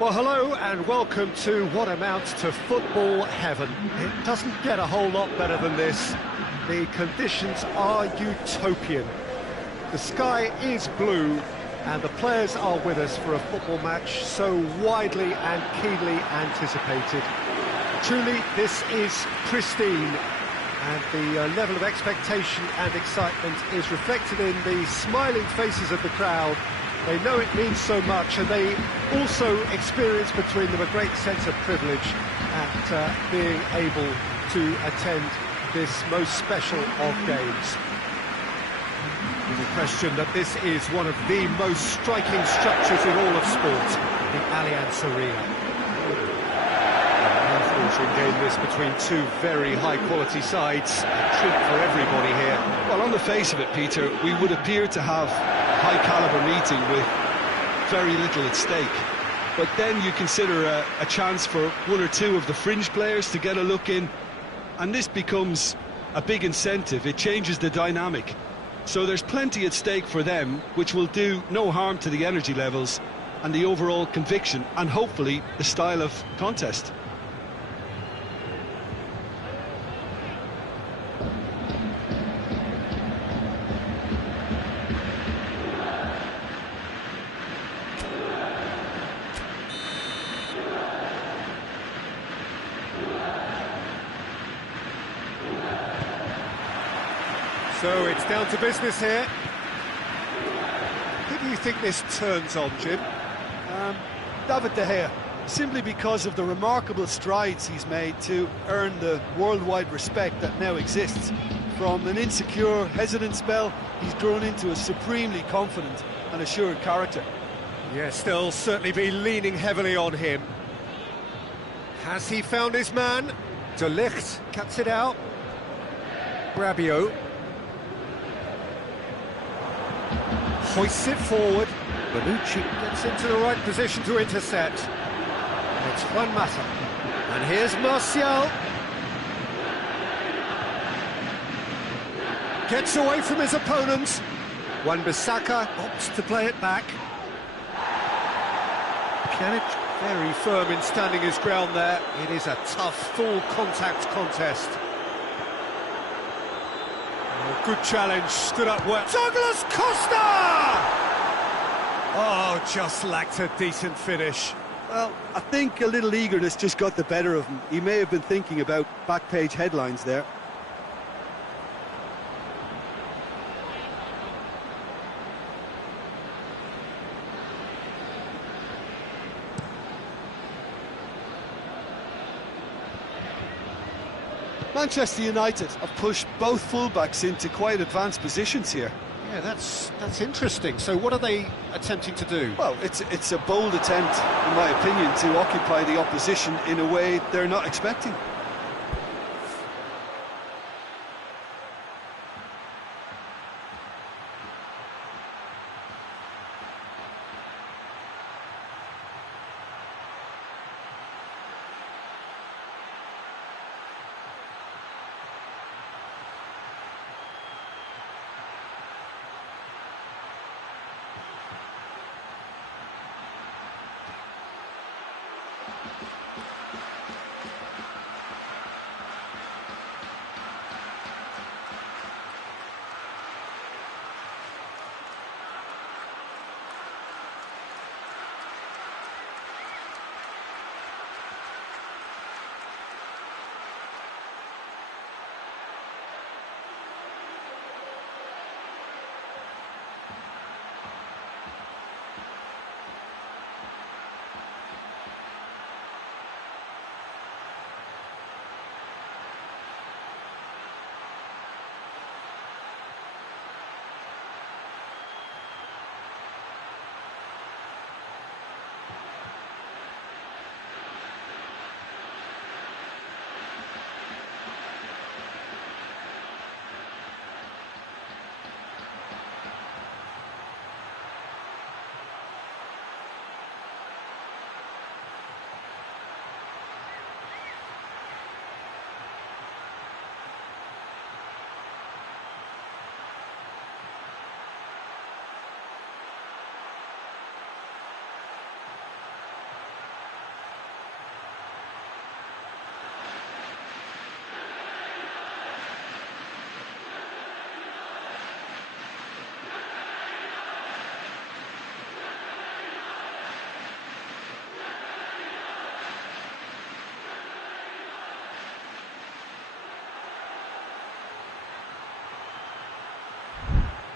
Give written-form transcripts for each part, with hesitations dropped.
Well, hello and welcome to what amounts to football heaven. It doesn't get a whole lot better than this. The conditions are utopian. The sky is blue and the players are with us for a football match so widely and keenly anticipated. Truly, this is pristine, and the level of expectation and excitement is reflected in the smiling faces of the crowd. They know it means so much, and they also experience between them a great sense of privilege at being able to attend this most special of games. No question that this is one of the most striking structures in all of sport, the Allianz Arena. An unfortunate game this between two very high-quality sides. A treat for everybody here. Well, on the face of it, Peter, we would appear to have high-caliber meeting with very little at stake. But then you consider a chance for one or two of the fringe players to get a look in, and this becomes a big incentive. It changes the dynamic. So there's plenty at stake for them, which will do no harm to the energy levels and the overall conviction, and hopefully the style of contest. So it's down to business here. Who do you think this turns on, Jim? David De Gea, simply because of the remarkable strides he's made to earn the worldwide respect that now exists. From an insecure, hesitant spell, he's grown into a supremely confident and assured character. Yes, they'll certainly be leaning heavily on him. Has he found his man? De Ligt cuts it out. Rabiot hoists it forward. Bonucci gets into the right position to intercept. And it's Juan Mata. And here's Martial. Gets away from his opponents. Wan-Bissaka opts to play it back. Pjanic very firm in standing his ground there. It is a tough, full contact contest. Oh, good challenge, stood up well. Douglas Costa! Oh, just lacked a decent finish. Well, I think a little eagerness just got the better of him. He may have been thinking about back-page headlines there. Manchester United have pushed both fullbacks into quite advanced positions here. Yeah, that's interesting. So what are they attempting to do? Well, it's a bold attempt, in my opinion, to occupy the opposition in a way they're not expecting.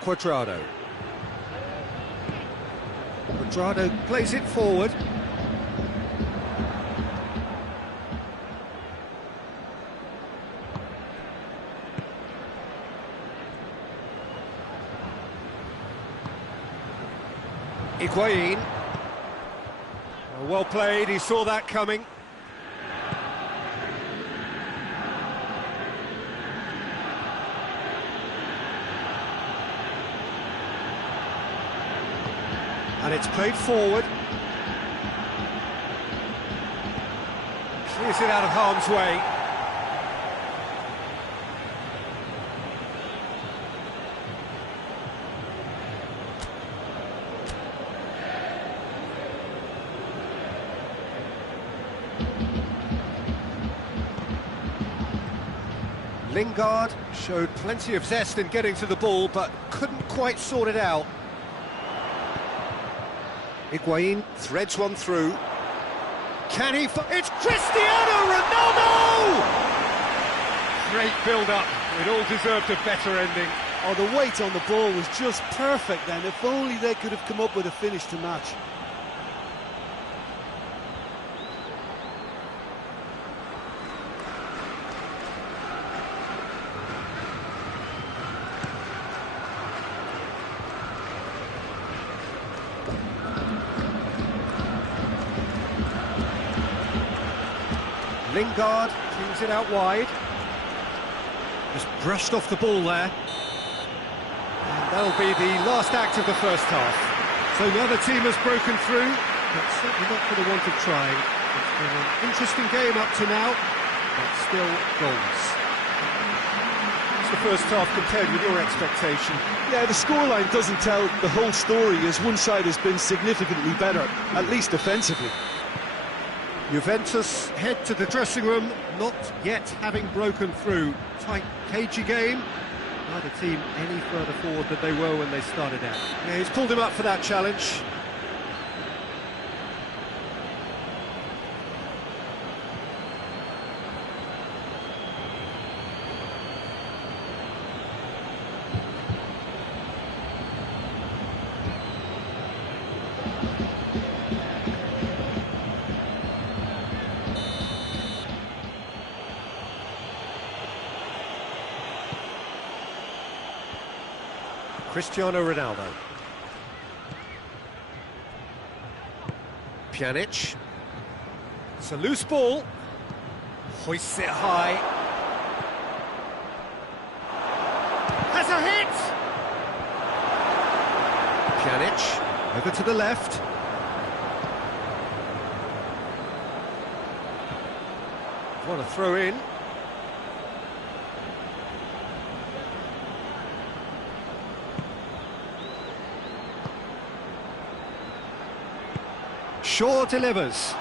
Cuadrado. Cuadrado plays it forward. Higuain. Well played, he saw that coming. And it's played forward. Clears it out of harm's way. Lingard showed plenty of zest in getting to the ball, but couldn't quite sort it out. Higuain threads one through. Can he? It's Cristiano Ronaldo! Great build-up. It all deserved a better ending. Oh, the weight on the ball was just perfect then. If only they could have come up with a finish to match. Lingard brings it out wide. Just brushed off the ball there. And that'll be the last act of the first half. So the other team has broken through, but certainly not for the want of trying. It's been an interesting game up to now, but still goals. What's the first half compared with your expectation? Yeah, the scoreline doesn't tell the whole story, as one side has been significantly better, at least offensively. Juventus head to the dressing room, not yet having broken through. Tight, cagey game. Neither team any further forward than they were when they started out. Yeah, he's pulled him up for that challenge. Cristiano Ronaldo. Pjanic. It's a loose ball. Hoists it high. Has a hit! Pjanic over to the left. Want to throw in. Shaw delivers.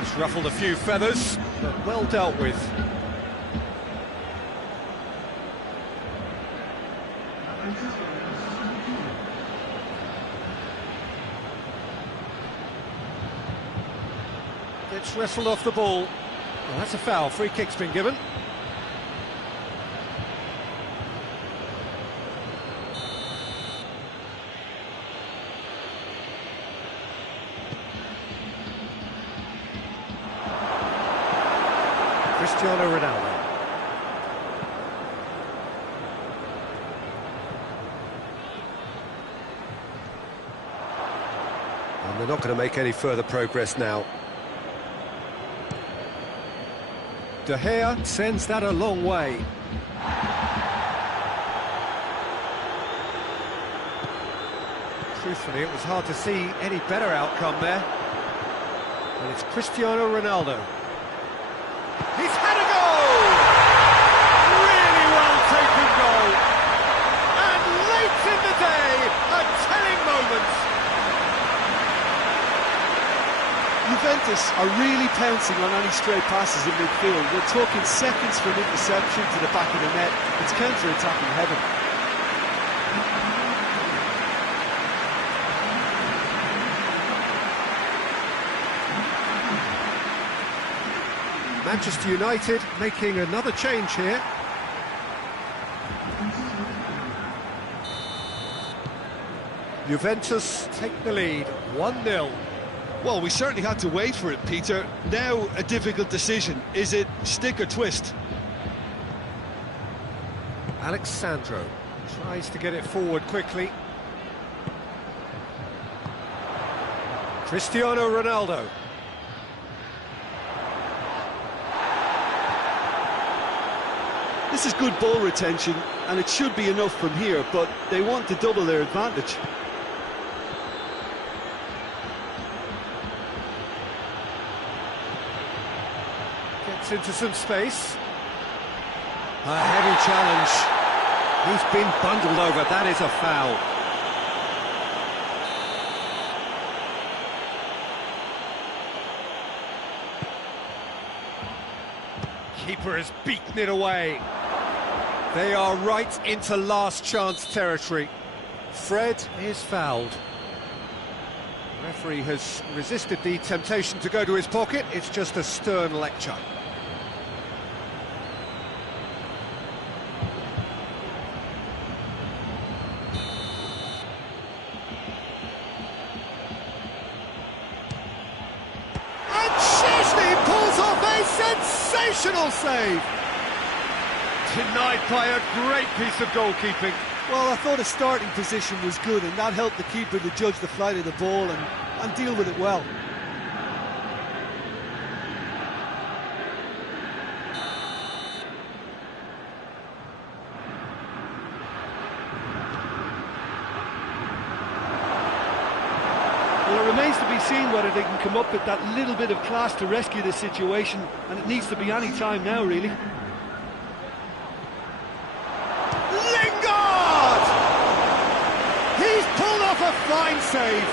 It's ruffled a few feathers, but well dealt with. Gets wrestled off the ball. Well, that's a foul. Free kick's been given. Cristiano Ronaldo. And they're not going to make any further progress now. De Gea sends that a long way. Truthfully, it was hard to see any better outcome there. And it's Cristiano Ronaldo. He's had a goal! Really well taken goal. And late in the day, a telling moment. Juventus are really pouncing on any stray passes in midfield. We're talking seconds from interception to the back of the net. It's counter-attacking heaven. Manchester United making another change here. Juventus take the lead, 1-0. Well, we certainly had to wait for it, Peter. Now a difficult decision. Is it stick or twist? Alexandro tries to get it forward quickly. Cristiano Ronaldo. This is good ball retention, and it should be enough from here, but they want to double their advantage. Gets into some space. A heavy challenge. He's been bundled over, that is a foul. Keeper has beaten it away. They are right into last chance territory. Fred is fouled. The referee has resisted the temptation to go to his pocket. It's just a stern lecture. Sensational save! Denied by a great piece of goalkeeping. Well, I thought his starting position was good, and that helped the keeper to judge the flight of the ball and deal with it well. Well, it remains to be seen whether they can come up with that little bit of class to rescue this situation, and it needs to be any time now, really. Lingard! He's pulled off a fine save.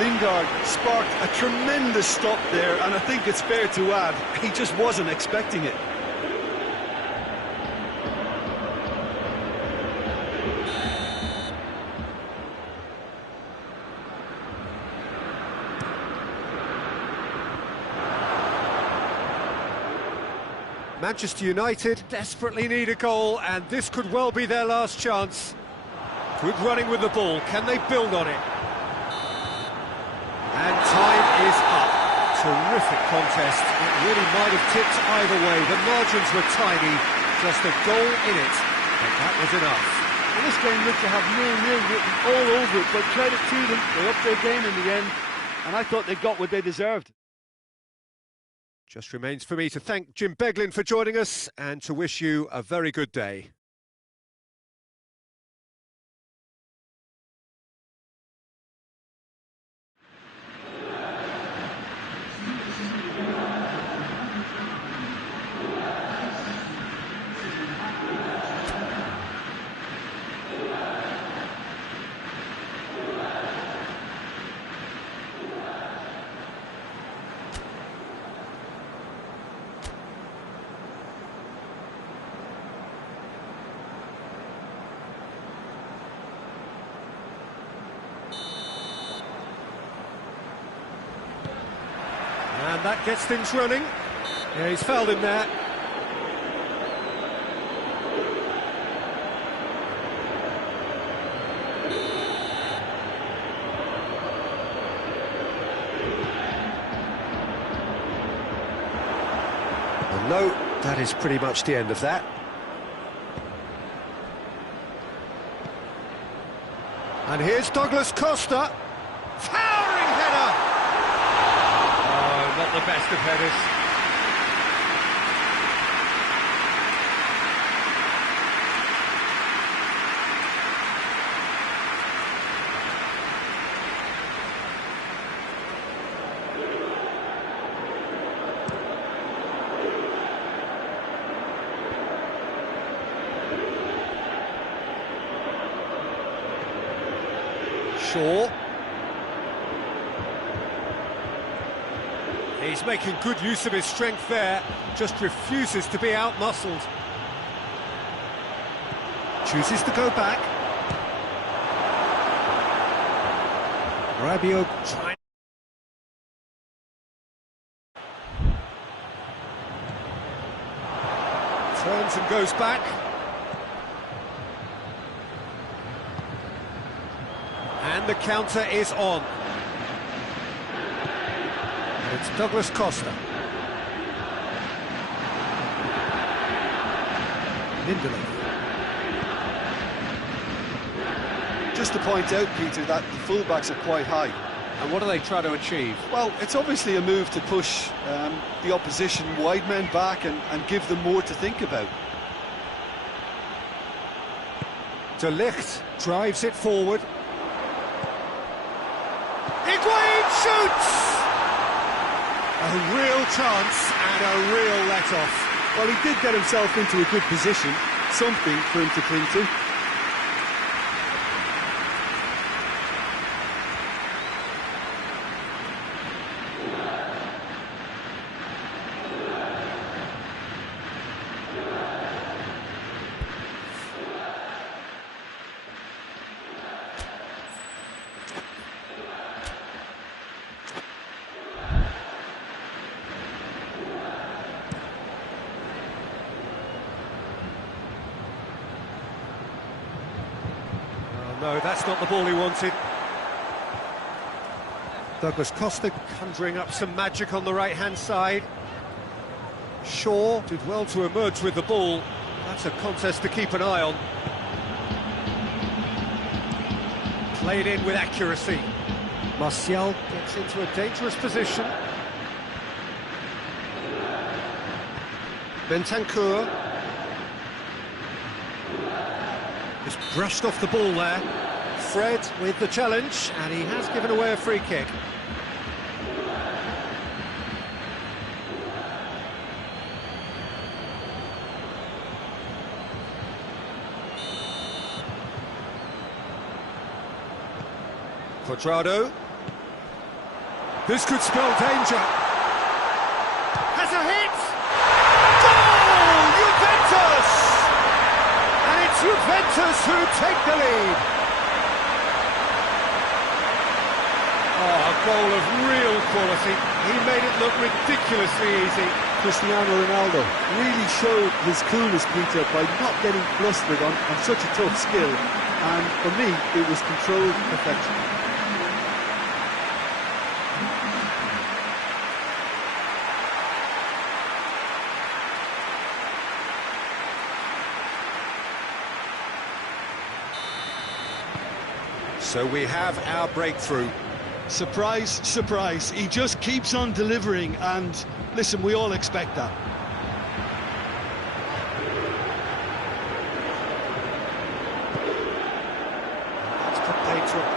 Lingard sparked a tremendous stop there, and I think it's fair to add, he just wasn't expecting it. Manchester United desperately need a goal, and this could well be their last chance. Good running with the ball, can they build on it? And time is up. Terrific contest, it really might have tipped either way. The margins were tiny, just a goal in it, and that was enough. Well, this game looked to have 0-0 written all over it, but credit to them, they upped their game in the end, and I thought they got what they deserved. Just remains for me to thank Jim Beglin for joining us and to wish you a very good day. And that gets things running. Yeah, he's fouled him there. Well, no, that is pretty much the end of that. And here's Douglas Costa. Towering header! Not the best of headers. Shaw. He's making good use of his strength there, just refuses to be out-muscled. Chooses to go back. Rabiot trying. Turns and goes back. And the counter is on. And it's Douglas Costa. Lindelof. Just to point out, Peter, that the fullbacks are quite high. And what do they try to achieve? Well, it's obviously a move to push the opposition wide men back and give them more to think about. De Ligt drives it forward. Higuain shoots! A real chance and a real let-off. Well, he did get himself into a good position, something for him to cling to. No, that's not the ball he wanted. Douglas Costa conjuring up some magic on the right-hand side. Shaw did well to emerge with the ball. That's a contest to keep an eye on. Played in with accuracy. Martial gets into a dangerous position. Bentancur. Just brushed off the ball there. Fred with the challenge, and he has given away a free kick. Quadrado. This could spell danger. Has a hit! Goal! Juventus! And it's Juventus who take the lead. Oh, a goal of real quality. He made it look ridiculously easy. Cristiano Ronaldo really showed his coolness, Peter, by not getting flustered on such a tough skill. And for me, it was controlled perfection. So we have our breakthrough. Surprise, surprise. He just keeps on delivering, and listen, we all expect that.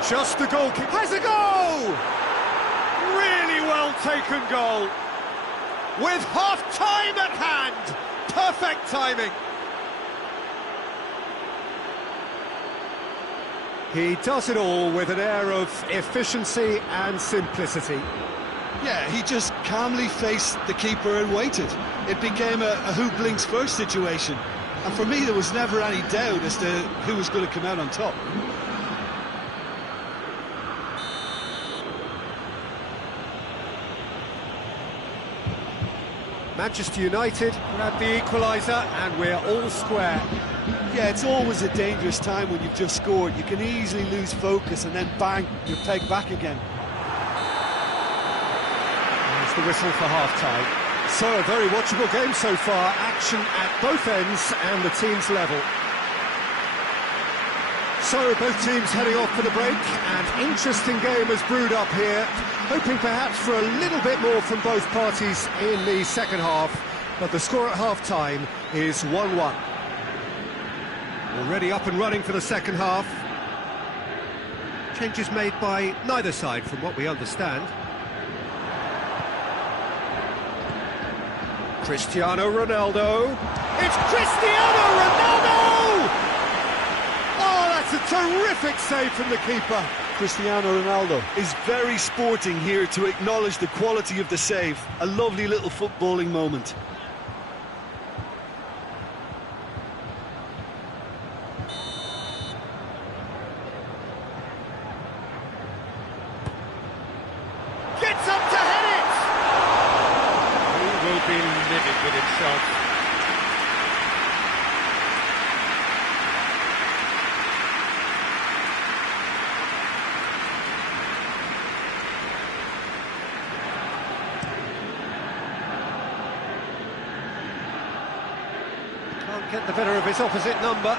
Just the goalkeeper has a goal! Really well taken goal. With half-time at hand. Perfect timing. He does it all with an air of efficiency and simplicity. Yeah, he just calmly faced the keeper and waited. It became a who blinks first situation. And for me, there was never any doubt as to who was going to come out on top. Manchester United grab the equaliser and we're all square. Yeah, it's always a dangerous time when you've just scored. You can easily lose focus and then bang, you're pegged back again. There's the whistle for half-time. So a very watchable game so far. Action at both ends and the teams level. So both teams heading off for the break. An interesting game has brewed up here. Hoping perhaps for a little bit more from both parties in the second half. But the score at half-time is 1-1. Already up and running for the second half. Changes made by neither side from what we understand. Cristiano Ronaldo. It's Cristiano Ronaldo! Oh, that's a terrific save from the keeper. Cristiano Ronaldo is very sporting here to acknowledge the quality of the save. A lovely little footballing moment. Gets up to head it! He will be livid with himself. Can't get the better of his opposite number.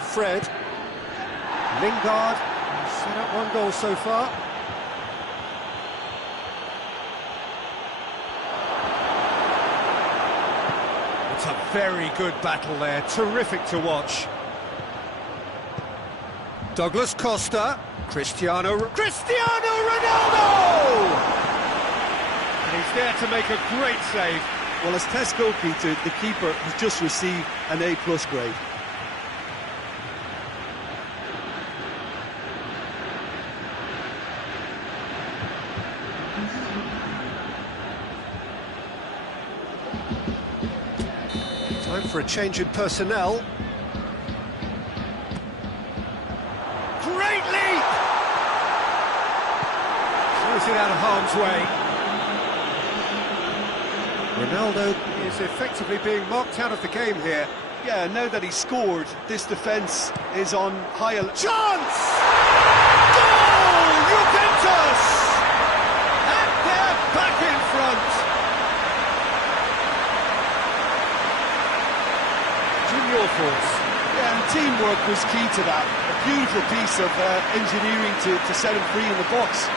Fred. Lingard. Set up one goal so far. It's a very good battle there. Terrific to watch. Douglas Costa. Cristiano Ronaldo! And he's there to make a great save. Well, as test goalkeeper, the keeper has just received an A+ grade. Time for a change in personnel. Great leap! Throws it out of harm's way. Ronaldo is effectively being marked out of the game here. Yeah, now that he's scored, this defence is on high alert. Chance! Goal! Juventus! And they're back in front. Jim, your thoughts? Yeah, and teamwork was key to that. A beautiful piece of engineering to set him free in the box.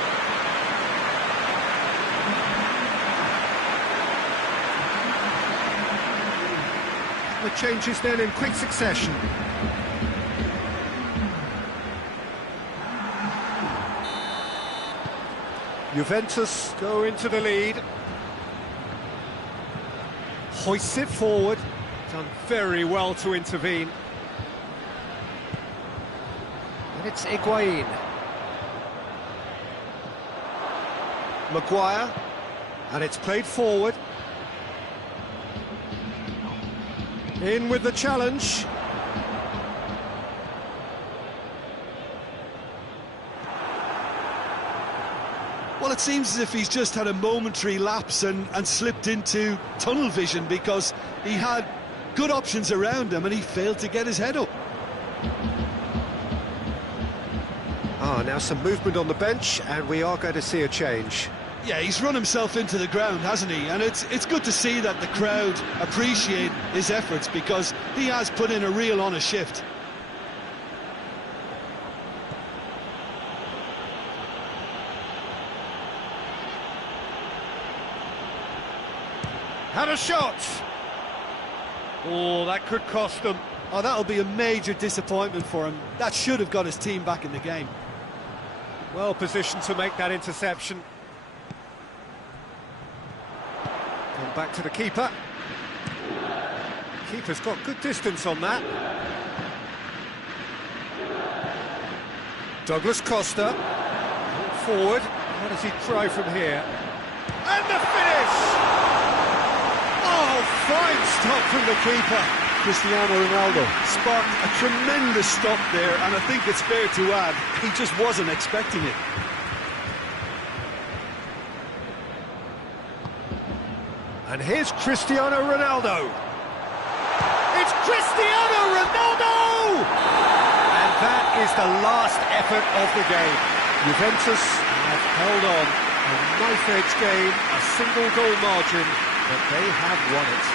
The changes then in quick succession. Juventus go into the lead. Hoists it forward. Done very well to intervene. And it's Higuain. Maguire. And it's played forward. In with the challenge. Well, it seems as if he's just had a momentary lapse and slipped into tunnel vision, because he had good options around him and he failed to get his head up. Now some movement on the bench, and we are going to see a change. Yeah, he's run himself into the ground, hasn't he? And it's good to see that the crowd appreciate his efforts, because he has put in a real honest shift. Had a shot! Oh, that could cost them. Oh, that'll be a major disappointment for him. That should have got his team back in the game. Well positioned to make that interception. Come back to the keeper. Keeper's got good distance on that. Douglas Costa. Forward. How does he try from here? And the finish! Oh, fine stop from the keeper. Cristiano Ronaldo sparked a tremendous stop there, and I think it's fair to add, he just wasn't expecting it. And here's Cristiano Ronaldo. It's Cristiano Ronaldo! And that is the last effort of the game. Juventus have held on. A knife-edge game, a single goal margin, but they have won it.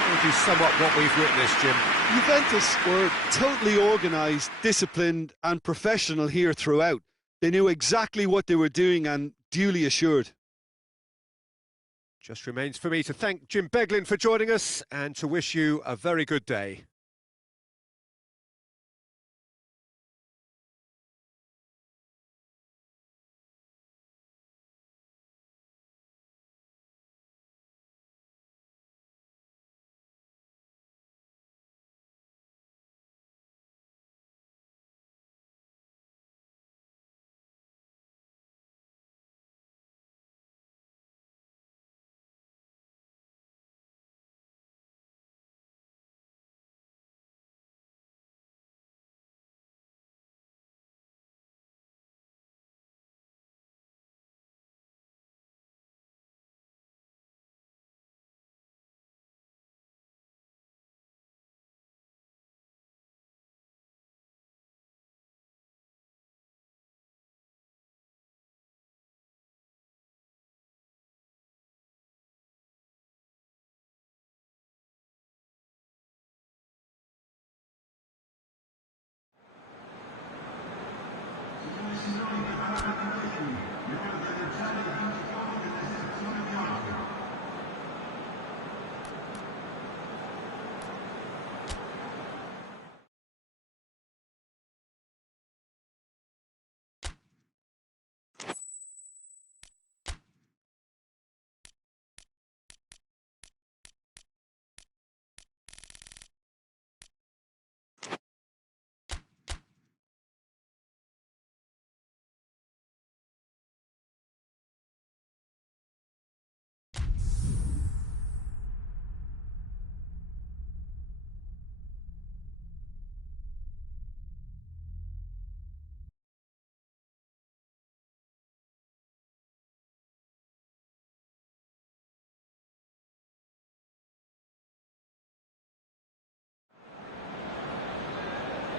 How would you sum up what we've witnessed, Jim? Juventus were totally organised, disciplined and professional here throughout. They knew exactly what they were doing and duly assured. Just remains for me to thank Jim Beglin for joining us and to wish you a very good day.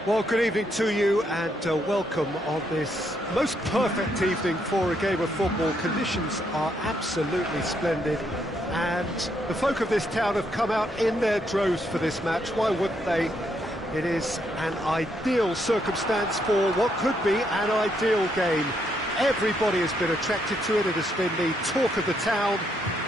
Well, good evening to you and welcome on this most perfect evening for a game of football. Conditions are absolutely splendid and the folk of this town have come out in their droves for this match. Why wouldn't they? It is an ideal circumstance for what could be an ideal game. Everybody has been attracted to it. It has been the talk of the town.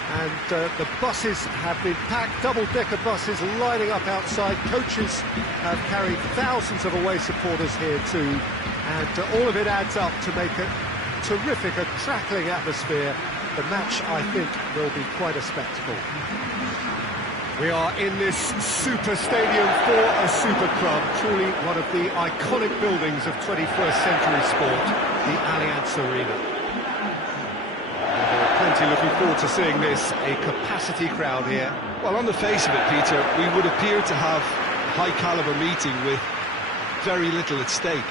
And the buses have been packed, double-decker buses lining up outside. Coaches have carried thousands of away supporters here too. And all of it adds up to make a terrific, a crackling atmosphere. The match, I think, will be quite a spectacle. We are in this super stadium for a super club, truly one of the iconic buildings of 21st century sport, the Allianz Arena. Plenty looking forward to seeing this, a capacity crowd here. Well, on the face of it, Peter, we would appear to have a high-caliber meeting with very little at stake.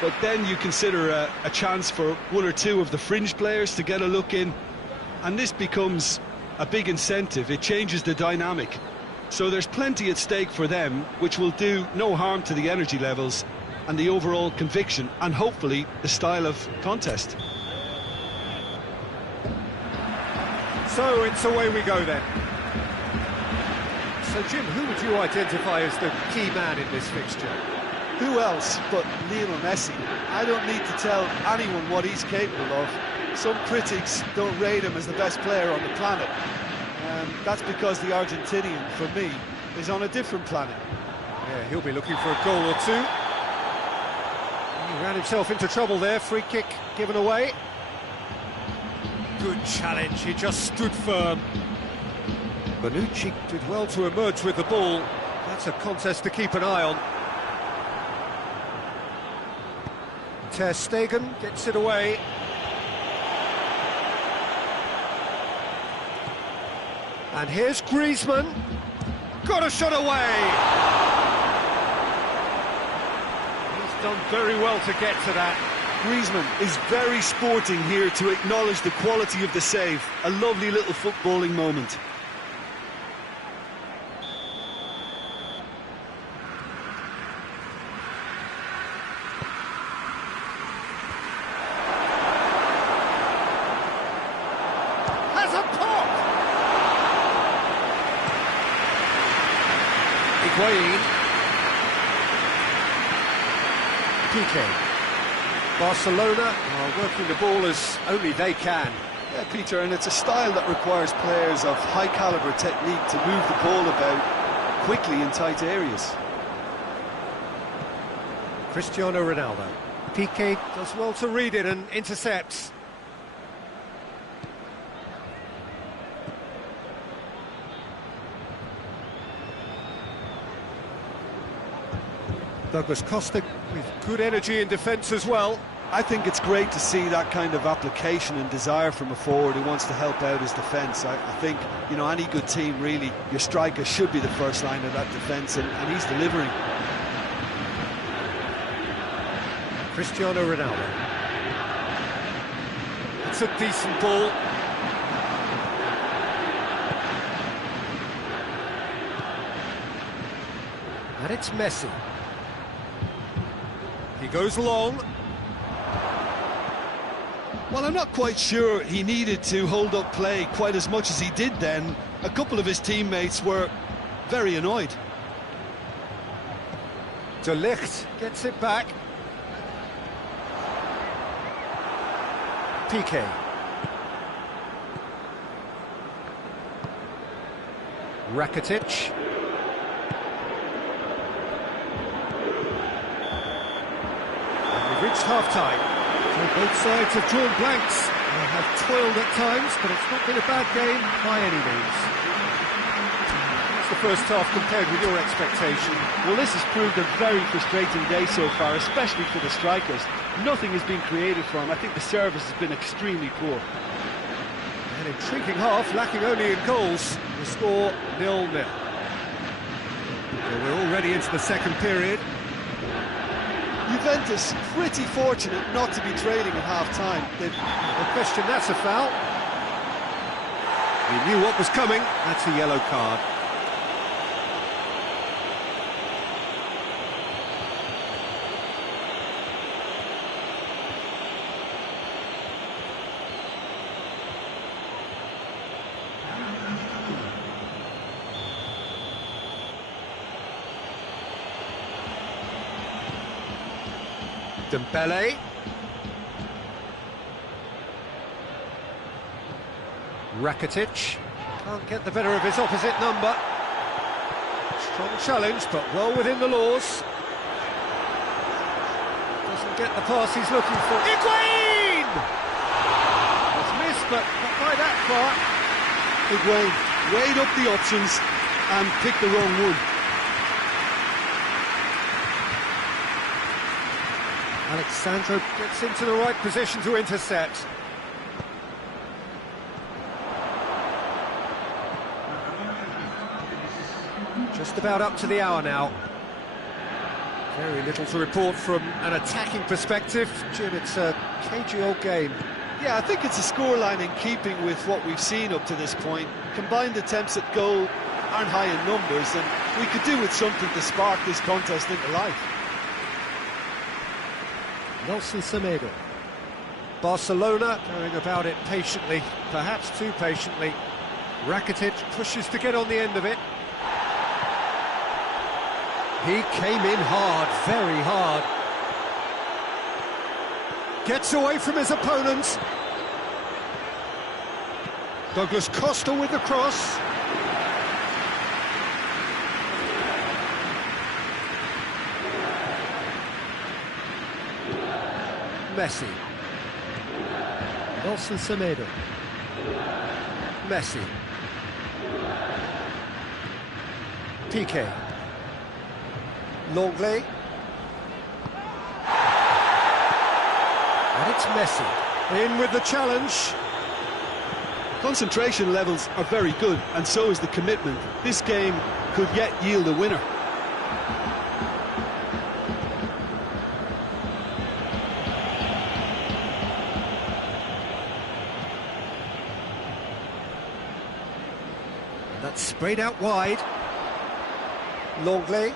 But then you consider a chance for one or two of the fringe players to get a look in, and this becomes a big incentive. It changes the dynamic. So there's plenty at stake for them, which will do no harm to the energy levels and the overall conviction, and hopefully the style of contest. So it's away we go then. So Jim, who would you identify as the key man in this fixture? Who else but Lionel Messi? I don't need to tell anyone what he's capable of. Some critics don't rate him as the best player on the planet. That's because the Argentinian, for me, is on a different planet. Yeah, he'll be looking for a goal or two. He ran himself into trouble there, free kick given away. Good challenge, he just stood firm. Bonucci did well to emerge with the ball. That's a contest to keep an eye on. Ter Stegen gets it away. And here's Griezmann. Got a shot away! He's done very well to get to that. Griezmann is very sporting here to acknowledge the quality of the save. A lovely little footballing moment. Has a pop! Higuain. Piqué. Barcelona are working the ball as only they can. Yeah, Peter, and it's a style that requires players of high-caliber technique to move the ball about quickly in tight areas. Cristiano Ronaldo. Piqué does well to read it and intercepts. Douglas Costa with good energy in defence as well. I think it's great to see that kind of application and desire from a forward who wants to help out his defence. I think, you know, any good team, really, your striker should be the first line of that defence, and he's delivering. Cristiano Ronaldo. It's a decent ball. And it's Messi. He goes long. Well, I'm not quite sure he needed to hold up play quite as much as he did then. A couple of his teammates were very annoyed. De Ligt gets it back. Piqué. Rakitic. We've reached half-time. So both sides have drawn blanks. They have toiled at times, but it's not been a bad game by any means. What's the first half compared with your expectation? Well, this has proved a very frustrating day so far, especially for the strikers. Nothing has been created for them. I think the service has been extremely poor. An intriguing half, lacking only in goals. The score 0-0. So we're already into the second period. Juventus pretty fortunate not to be trailing at half-time. No question, that's a foul. He knew what was coming. That's a yellow card. Dembele. Rakitic. Can't get the better of his opposite number. Strong challenge, but well within the laws. Doesn't get the pass he's looking for. Higuain! It's missed, but not by that far. Higuain weighed up the options and picked the wrong one. Alexandro gets into the right position to intercept. Just about up to the hour now. Very little to report from an attacking perspective. Jim, it's a cagey old game. Yeah, I think it's a scoreline in keeping with what we've seen up to this point. Combined attempts at goal aren't high in numbers, and we could do with something to spark this contest into life. Nelson Semedo. Barcelona going about it patiently, perhaps too patiently. Rakitic pushes to get on the end of it. He came in hard, very hard. Gets away from his opponent. Douglas Costa with the cross. Messi. Nelson Semedo. Messi. Piqué. Longley. And it's Messi. In with the challenge. Concentration levels are very good, and so is the commitment. This game could yet yield a winner. That's sprayed out wide. Longley.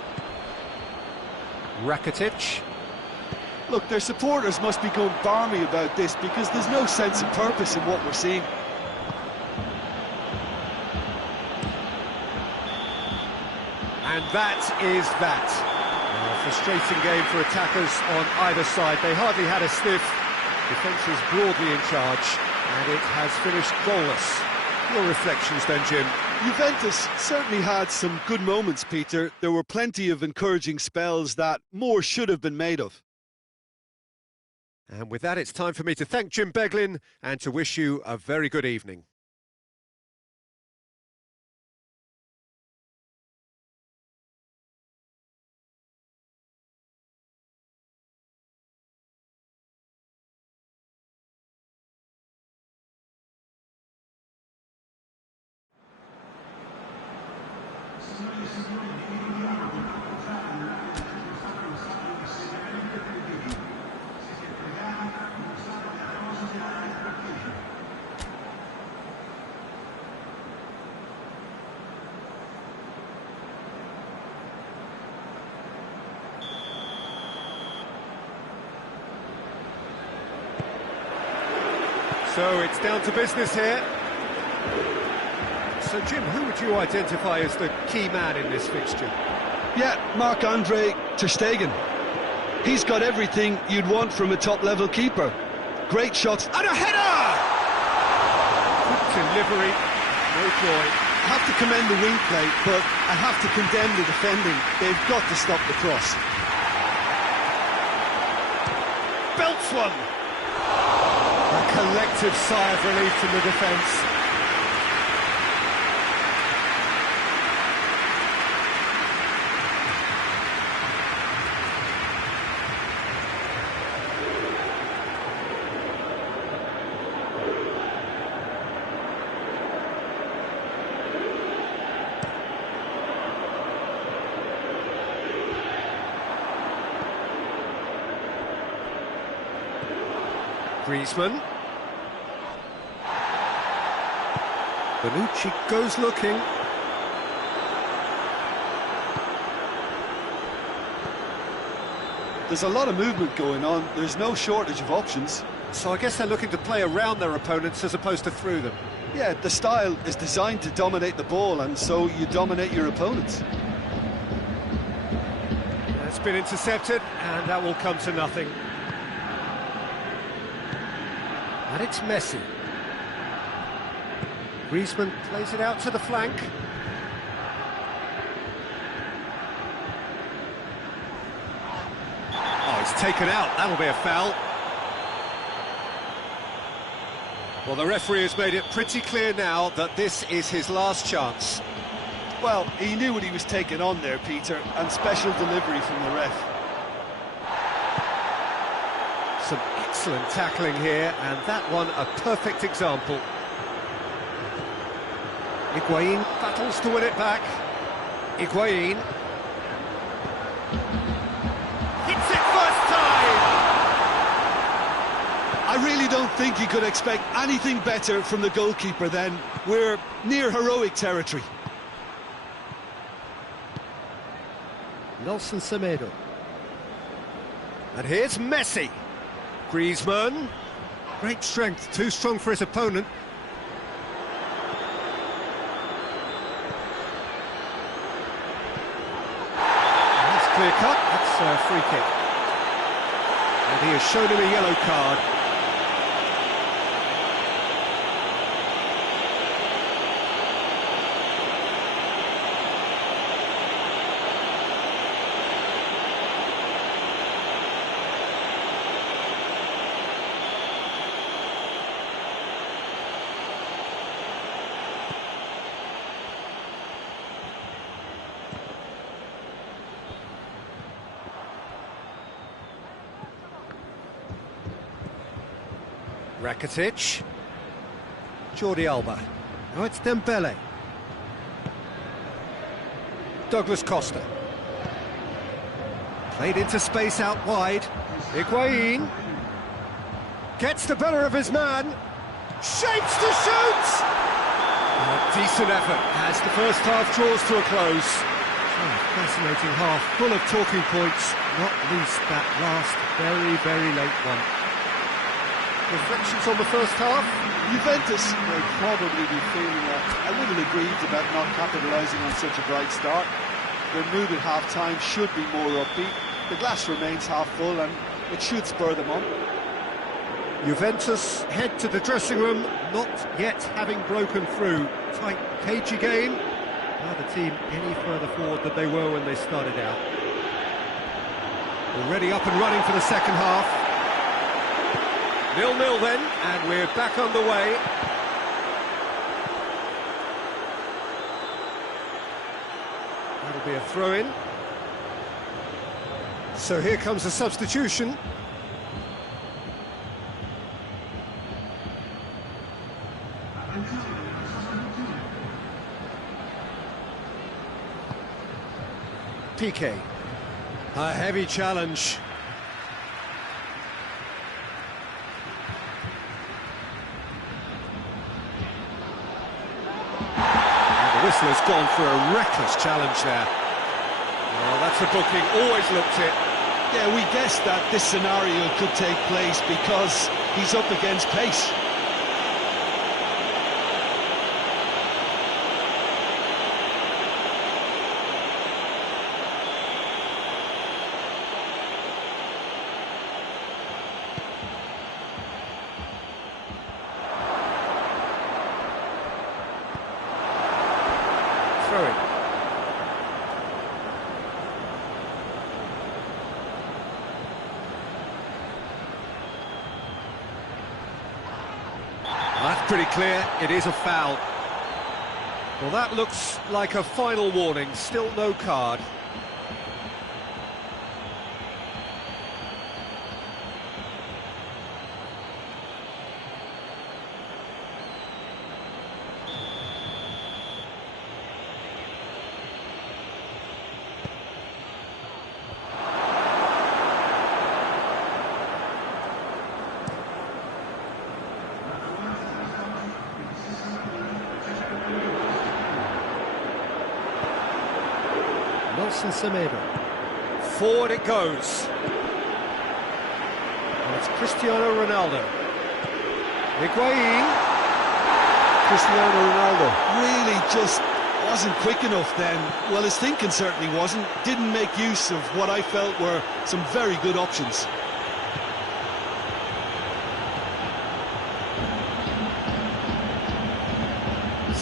Rakitic. Look, their supporters must be going barmy about this because there's no sense of purpose in what we're seeing. And that is that. A frustrating game for attackers on either side. They hardly had a sniff. Defence is broadly in charge, and it has finished goalless. Your reflections then, Jim? Juventus certainly had some good moments, Peter. There were plenty of encouraging spells that more should have been made of. And with that, it's time for me to thank Jim Beglin and to wish you a very good evening. So it's down to business here. So Jim, who would you identify as the key man in this fixture? Yeah, Marc-Andre ter Stegen. He's got everything you'd want from a top-level keeper. Great shots. And a header! Good delivery, no joy. I have to commend the wing play, but I have to condemn the defending. They've got to stop the cross. Belts one! A collective sigh of relief from the defence. Griezmann. Bonucci goes looking. There's a lot of movement going on. There's no shortage of options. So I guess they're looking to play around their opponents as opposed to through them. Yeah, the style is designed to dominate the ball, and so you dominate your opponents. It's been intercepted, and that will come to nothing. And it's Messi. Griezmann plays it out to the flank. Oh, it's taken out. That'll be a foul. Well, the referee has made it pretty clear now that this is his last chance. Well, he knew what he was taking on there, Peter, and special delivery from the ref. Some excellent tackling here, and that one a perfect example. Higuain battles to win it back. Higuain hits it first time! I really don't think you could expect anything better from the goalkeeper then. We're near heroic territory. Nelson Semedo. And here's Messi. Griezmann. Great strength, too strong for his opponent. That's clear cut, that's a free kick. And he has shown him a yellow card. Rakitic. Jordi Alba. Now it's Dembele. Douglas Costa. Played into space out wide. Higuain. Gets the better of his man. Shapes to shoot! Decent effort as the first half draws to a close. Fascinating half, full of talking points, not least that last very late one. Reflections on the first half? Juventus will probably be feeling a little aggrieved about not capitalising on such a bright start. Their mood at half-time should be more upbeat. The glass remains half full and it should spur them on. Juventus head to the dressing room, not yet having broken through. Tight, cagey game. Now the team any further forward than they were when they started out. Already up and running for the second half. 0-0 then, and we're back underway. That'll be a throw-in. So here comes a substitution. Piqué. A heavy challenge. And the whistle has gone for a reckless challenge there. Oh, that's a booking, always looked it. Yeah, we guessed that this scenario could take place because he's up against pace. Throwing. That's pretty clear, it is a foul. Well, that looks like a final warning, still no card. Nelson Semedo. Forward it goes. And it's Cristiano Ronaldo. Higuain. Cristiano Ronaldo really just wasn't quick enough then. Well, his thinking certainly wasn't. Didn't make use of what I felt were some very good options.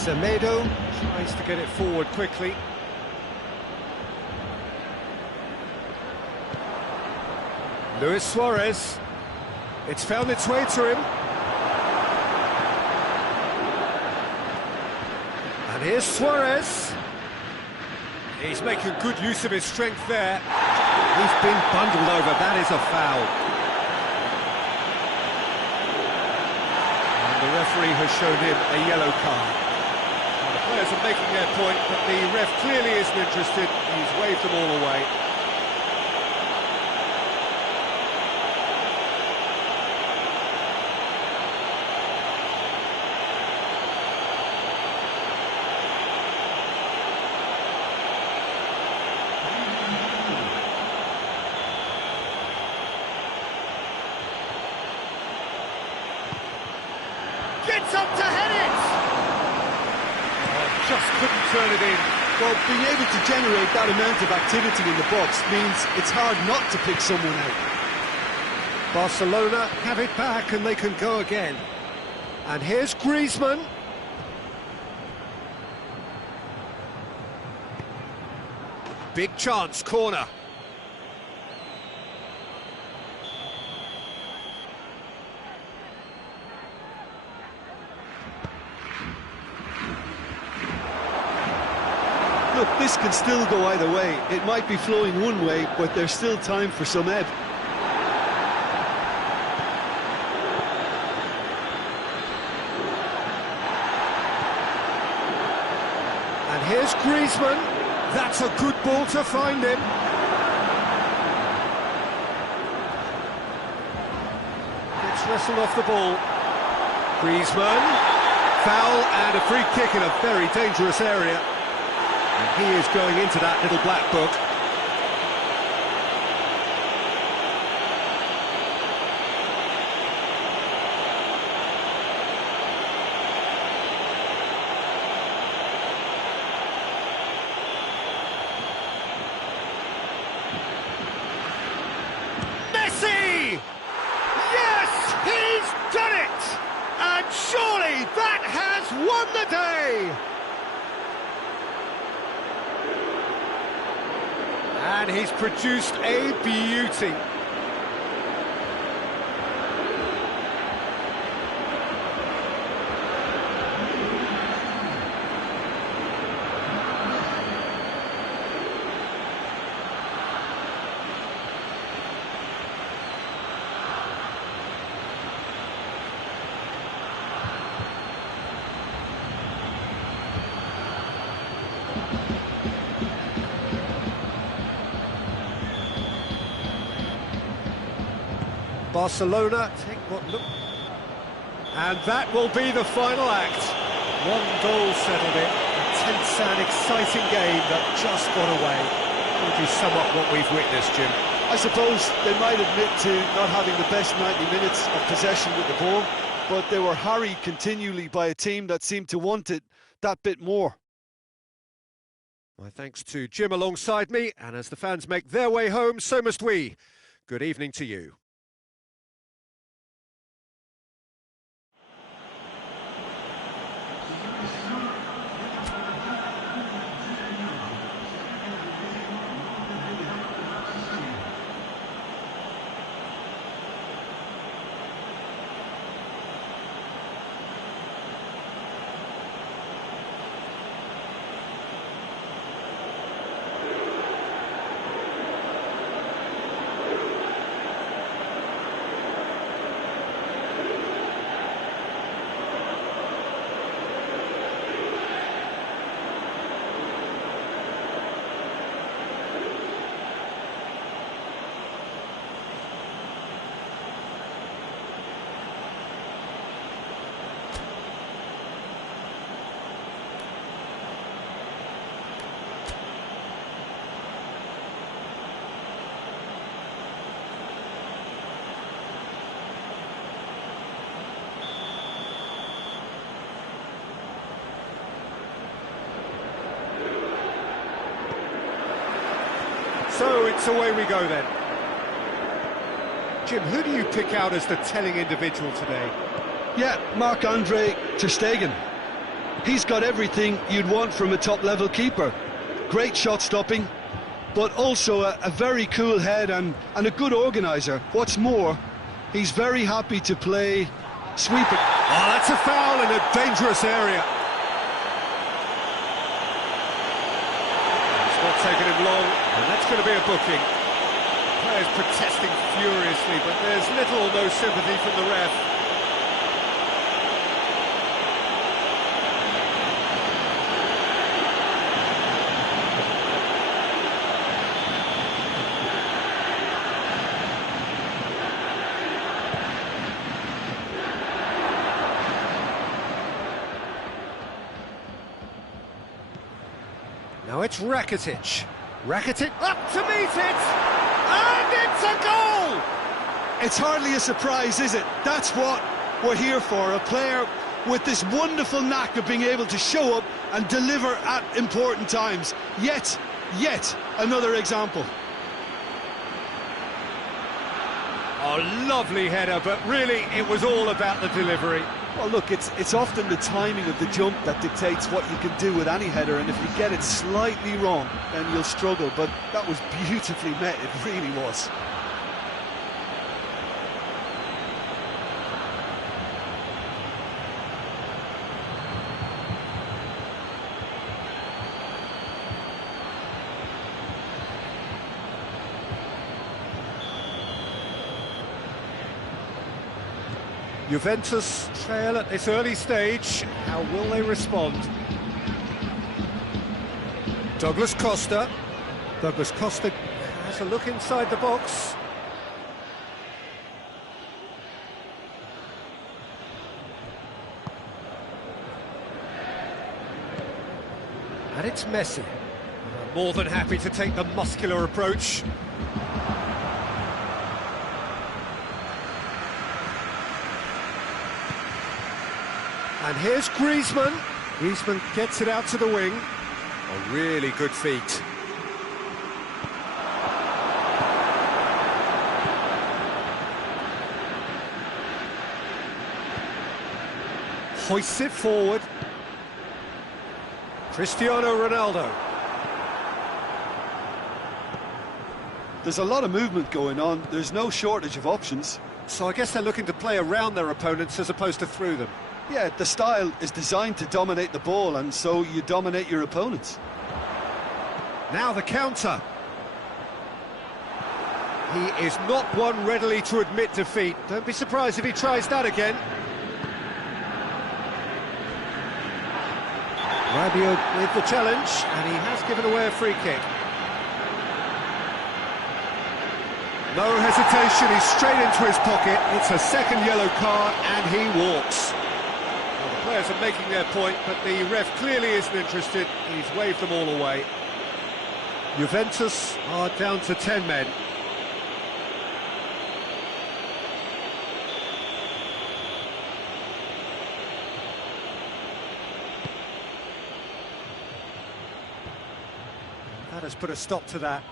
Semedo tries to get it forward quickly. Luis Suarez. It's found its way to him. And here's Suarez. He's making good use of his strength there. He's been bundled over, that is a foul. And the referee has shown him a yellow card. Well, the players are making their point, but the ref clearly isn't interested. He's waved them all away. Gets up to head it! Oh, just couldn't turn it in. Well, being able to generate that amount of activity in the box means it's hard not to pick someone out. Barcelona have it back and they can go again. And here's Griezmann. Big chance, corner. Look, this can still go either way. It might be flowing one way, but there's still time for some ebb. And here's Griezmann. That's a good ball to find him. Gets wrestled off the ball. Griezmann. Foul and a free kick in a very dangerous area. And he is going into that little black book. Messi! Yes, he's done it! And surely that has won the day! And he's produced a beauty. Barcelona take what look, and that will be the final act. One goal settled it. A tense and exciting game that just got away. How would you sum up what we've witnessed, Jim? I suppose they might admit to not having the best 90 minutes of possession with the ball, but they were harried continually by a team that seemed to want it that bit more. My thanks to Jim alongside me, and as the fans make their way home, so must we. Good evening to you. So it's away we go then. Jim, who do you pick out as the telling individual today? Yeah, Marc-Andre ter Stegen. He's got everything you'd want from a top-level keeper. Great shot stopping, but also a very cool head and a good organiser. What's more, he's very happy to play sweeper. Oh, that's a foul in a dangerous area. It's not taking him long, and that's going to be a booking. Players protesting furiously, but there's little or no sympathy from the ref. Now it's Rakitic. Rakitic up to meet it! And it's a goal! It's hardly a surprise, is it? That's what we're here for, a player with this wonderful knack of being able to show up and deliver at important times. Yet another example. Oh, lovely header, but really it was all about the delivery. Well, look, it's often the timing of the jump that dictates what you can do with any header, and if you get it slightly wrong, then you'll struggle, but that was beautifully met, it really was. Juventus trail at this early stage. How will they respond? Douglas Costa. Douglas Costa has a look inside the box. And it's Messi. More than happy to take the muscular approach. And here's Griezmann. Griezmann gets it out to the wing. A really good feat. Hoists it forward. Cristiano Ronaldo. There's a lot of movement going on. There's no shortage of options. So I guess they're looking to play around their opponents as opposed to through them. Yeah, the style is designed to dominate the ball, and so you dominate your opponents. Now the counter. He is not one readily to admit defeat. Don't be surprised if he tries that again. Rabiot with the challenge, and he has given away a free kick. No hesitation, he's straight into his pocket. It's a second yellow card, and he walks. Well, the players are making their point, but the ref clearly isn't interested. He's waved them all away. Juventus are down to 10 men. That has put a stop to that.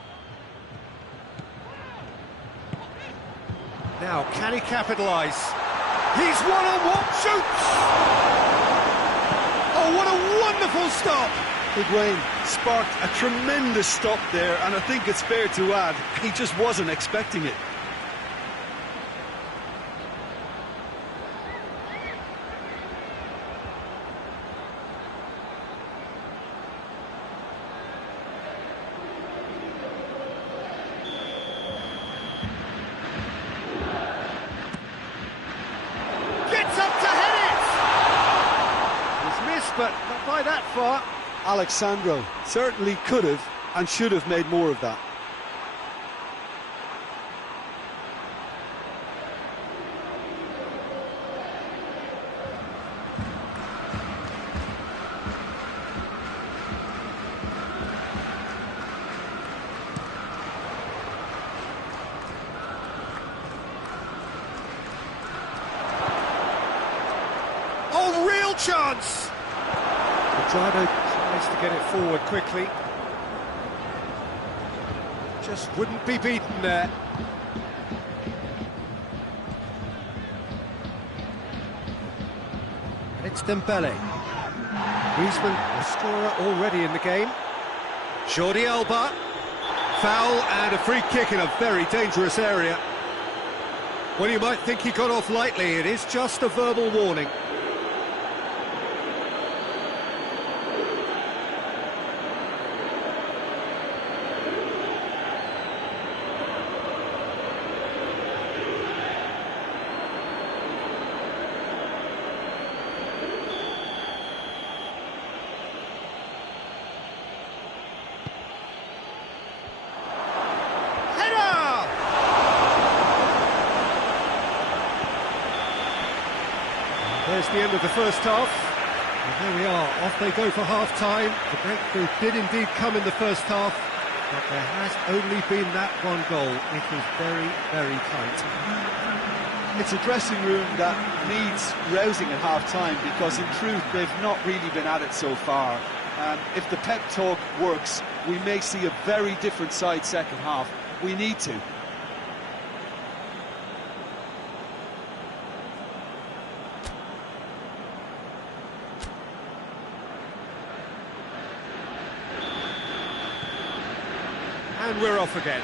Now, can he capitalise? He's one-on-one, shoots! Oh, what a wonderful stop! Higuain sparked a tremendous stop there, and I think it's fair to add, he just wasn't expecting it. But not by that far. Alexandro certainly could have and should have made more of that. Oh, real chance! Quadrado tries to get it forward quickly. Just wouldn't be beaten there. And it's Dembele. Griezmann, the scorer already in the game. Jordi Alba. Foul and a free kick in a very dangerous area. Well, you might think he got off lightly. It is just a verbal warning. There's the end of the first half. And there we are, off they go for half-time. The breakthrough did indeed come in the first half, but there has only been that one goal. It is very, very tight. It's a dressing room that needs rousing at half-time, because in truth they've not really been at it so far. If the pep talk works, we may see a very different side second half. We need to. And we're off again.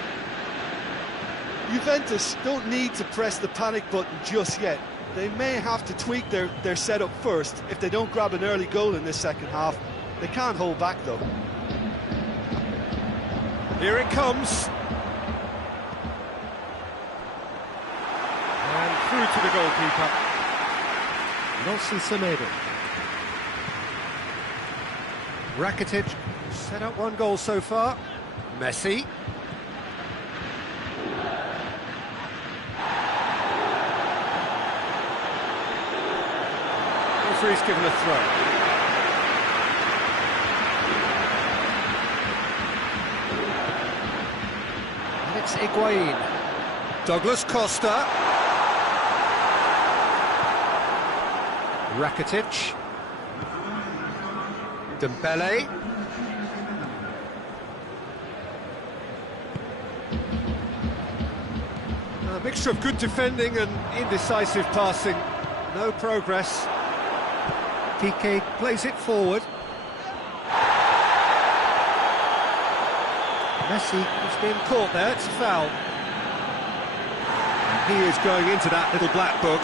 Juventus don't need to press the panic button just yet. They may have to tweak their setup first. If they don't grab an early goal in this second half, they can't hold back though. Here it comes. And through to the goalkeeper. Nelson Semedo. Rakitic set up one goal so far. Messi. Referee's given a throw. And it's Higuain. Douglas Costa. Rakitic. Dembele. A mixture of good defending and indecisive passing. No progress. Piqué plays it forward. Messi has been caught there, it's a foul. And he is going into that little black book.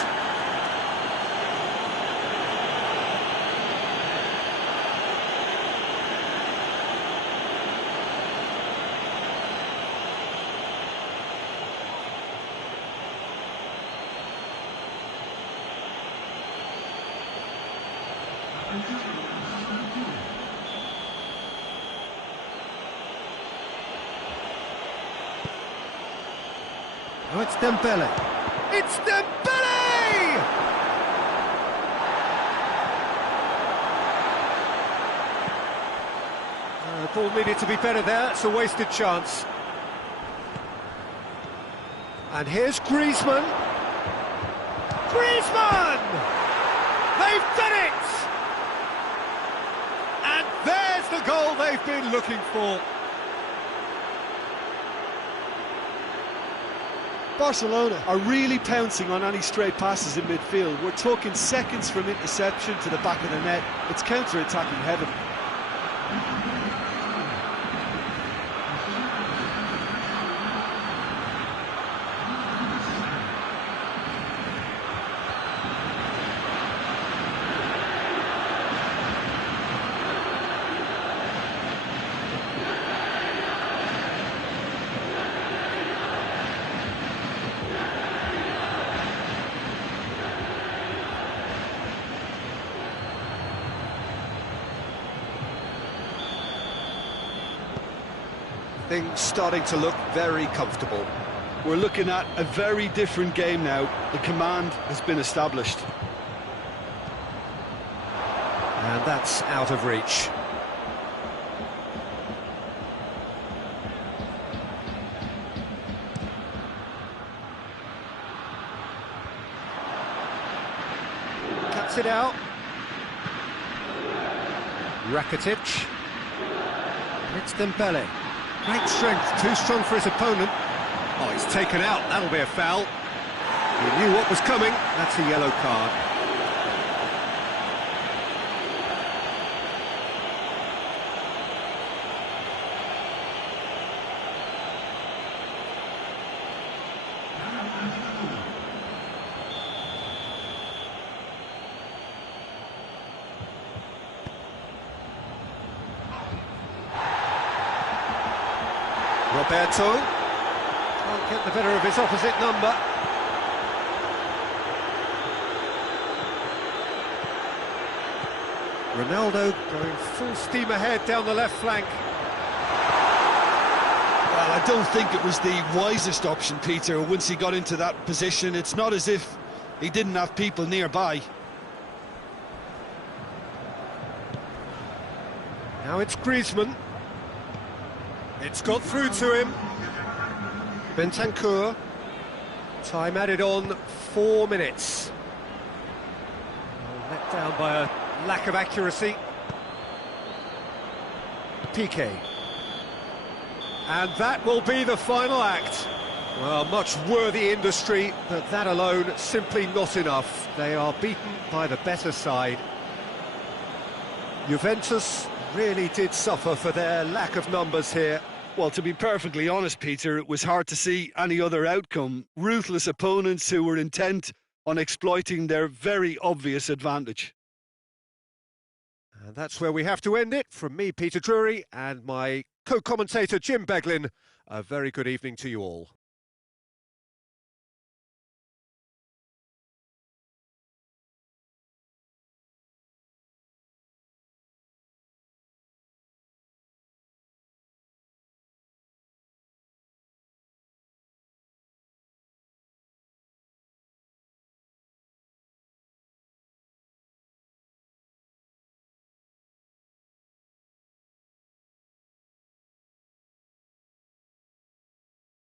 Oh, it's Dembele. It's Dembele! The ball needed to be better there. It's a wasted chance. And here's Griezmann. Griezmann! They've done it! And there's the goal they've been looking for. Barcelona are really pouncing on any stray passes in midfield. We're talking seconds from interception to the back of the net. It's counter-attacking heaven. Things starting to look very comfortable. We're looking at a very different game now. The command has been established. And that's out of reach. Cuts it out. Rakitic. It's Dembele. Great strength, too strong for his opponent. Oh, he's taken out, that'll be a foul. He knew what was coming, that's a yellow card. Roberto can't get the better of his opposite number. Ronaldo going full steam ahead down the left flank. Well, I don't think it was the wisest option, Peter, once he got into that position. It's not as if he didn't have people nearby. Now it's Griezmann. It's got through to him. Bentancur. Time added on 4 minutes. Let down by a lack of accuracy. Piqué. And that will be the final act. Well, much worthy industry, but that alone simply not enough. They are beaten by the better side. Juventus really did suffer for their lack of numbers here. Well, to be perfectly honest, Peter, it was hard to see any other outcome. Ruthless opponents who were intent on exploiting their very obvious advantage. And that's where we have to end it. From me, Peter Drury, and my co-commentator, Jim Beglin, a very good evening to you all.